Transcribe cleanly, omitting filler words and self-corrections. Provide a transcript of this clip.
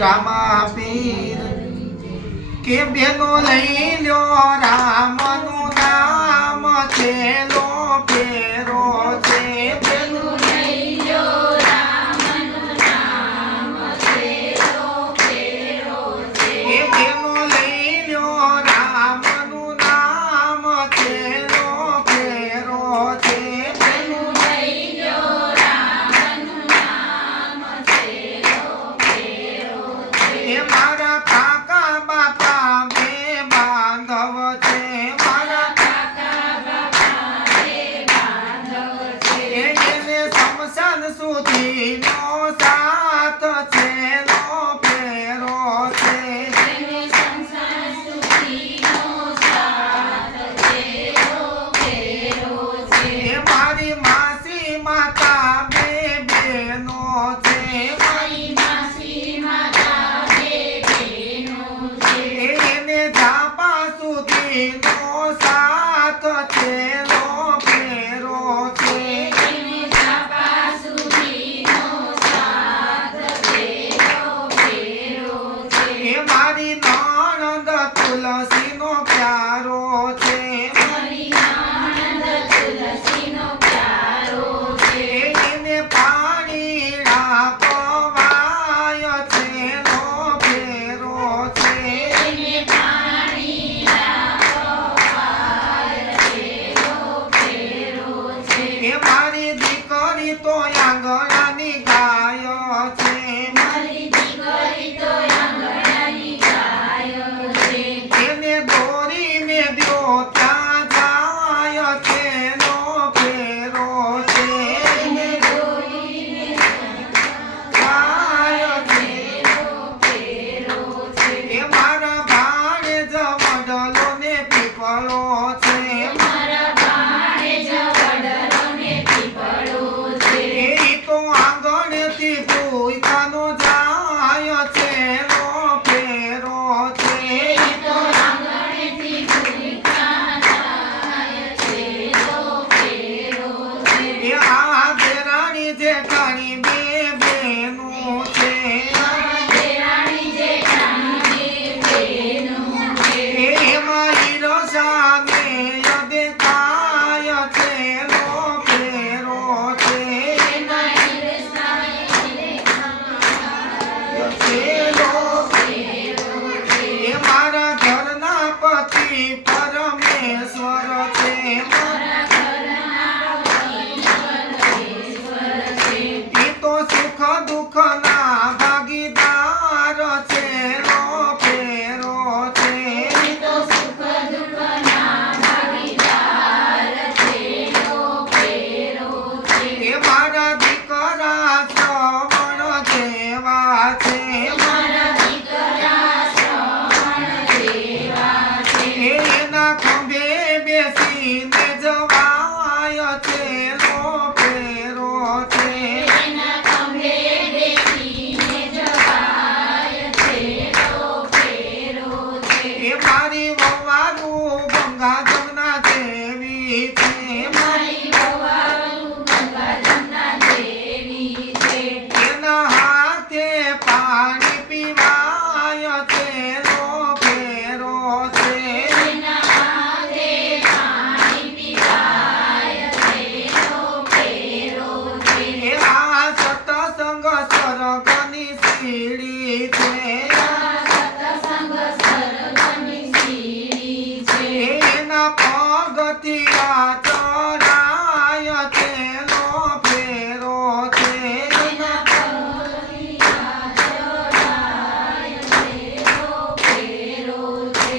રામા પીર કે બેનો લઈ લ્યો રામનું નામ છેલો ફેરો છે બેનો લઈ લ્યો રામનું નામ છેલો ફેરો છે કે બેનો લઈ લ્યો રામનું નામ છેલો ફેરો છે બેનો લઈ લ્યો રામનું નામ છેલો ફેરો છે એ મારા કાકા બાપા બે બાંધવ છે મારા કાકા બાપા બે બાંધવ છે એને સમસાન સુધીનો સાથ છેલો ફેરો છે એને સમસાન સુધીનો સાથ છેલો ફેરો છે મારી માસી માતા બે બેનો છે મારી માસી માતા બે બેનો છે એને જાપા સુધીનો સાથ છેલો ફેરો છે એને જાપા સુધીનો સાથ છેલો ફેરો છે મારી નણંદ તુલસીનો પ્યારો છે મારી નણંદ તુલસીનો પ્યારો છે એને પાણી પવાય છેલો ફેરો છે એને પાણી પવાય છેલો ફેરો છે મારી દીકરી તો આંગણાની ગાય છે મારી દીકરી તો આંગણાની ગાય છે એને દોરીને દ્યો ત્યાં જાય છેલો ફેરો છે એને દોરીને જાય છેલો ફેરો છે મારા ભાણેજ વડલો ને પીપળો છે મારા ભાણેજ વડલો ને પીપળો છે ઈ તો આંગણેથી ભૂઈકાનો જાય છેલો ફેરો છે ઈ તો આંગણેથી ભૂઈકા જાય છેલો ફેરો છે આ દેરાણી જેઠાણી બે બેનો છે આ દેરાણી જેઠાણી બે બેનો છે એમાં હીરો સામે દેખાય છેલો ફેરો છે એમાં હીરો સામે દેખાય છેલો ફેરો છે મારા ઘરના પતિ પરમેશ્વર છે મારા ઘરના પતિ પરમેશ્વર છે ઈ તો સુખ દુઃખના ભાગીદાર છેલો ફેરો છે ઈ તો સુખ દુઃખના ભાગીદાર છેલો ફેરો છે મારા દીકરા શ્રવણ જેવા છે મારા દીકરા શ્રવણ જેવા છે એના ખંભે બેસીને જવાય છેલો ફેરો છે એના ખંભે બેસીને જવાય છેલો ફેરો છે મારી વવારું ગંગા જમના દેવી છે મારી વવારું ગંગા જમના દેવી છે એના હાથે પાણી પીવાય છેલો ફેરો છે એના હાથે પાણી પીવાય છેલો ફેરો છે આ સતસંગ સ્વર્ગની સીડી છે આ સતસંગ સ્વર્ગની સીડી છે એના પગથિયા ચડાય છેલો ફેરો છે એના પગથિયા ચડાય છેલો ફેરો છે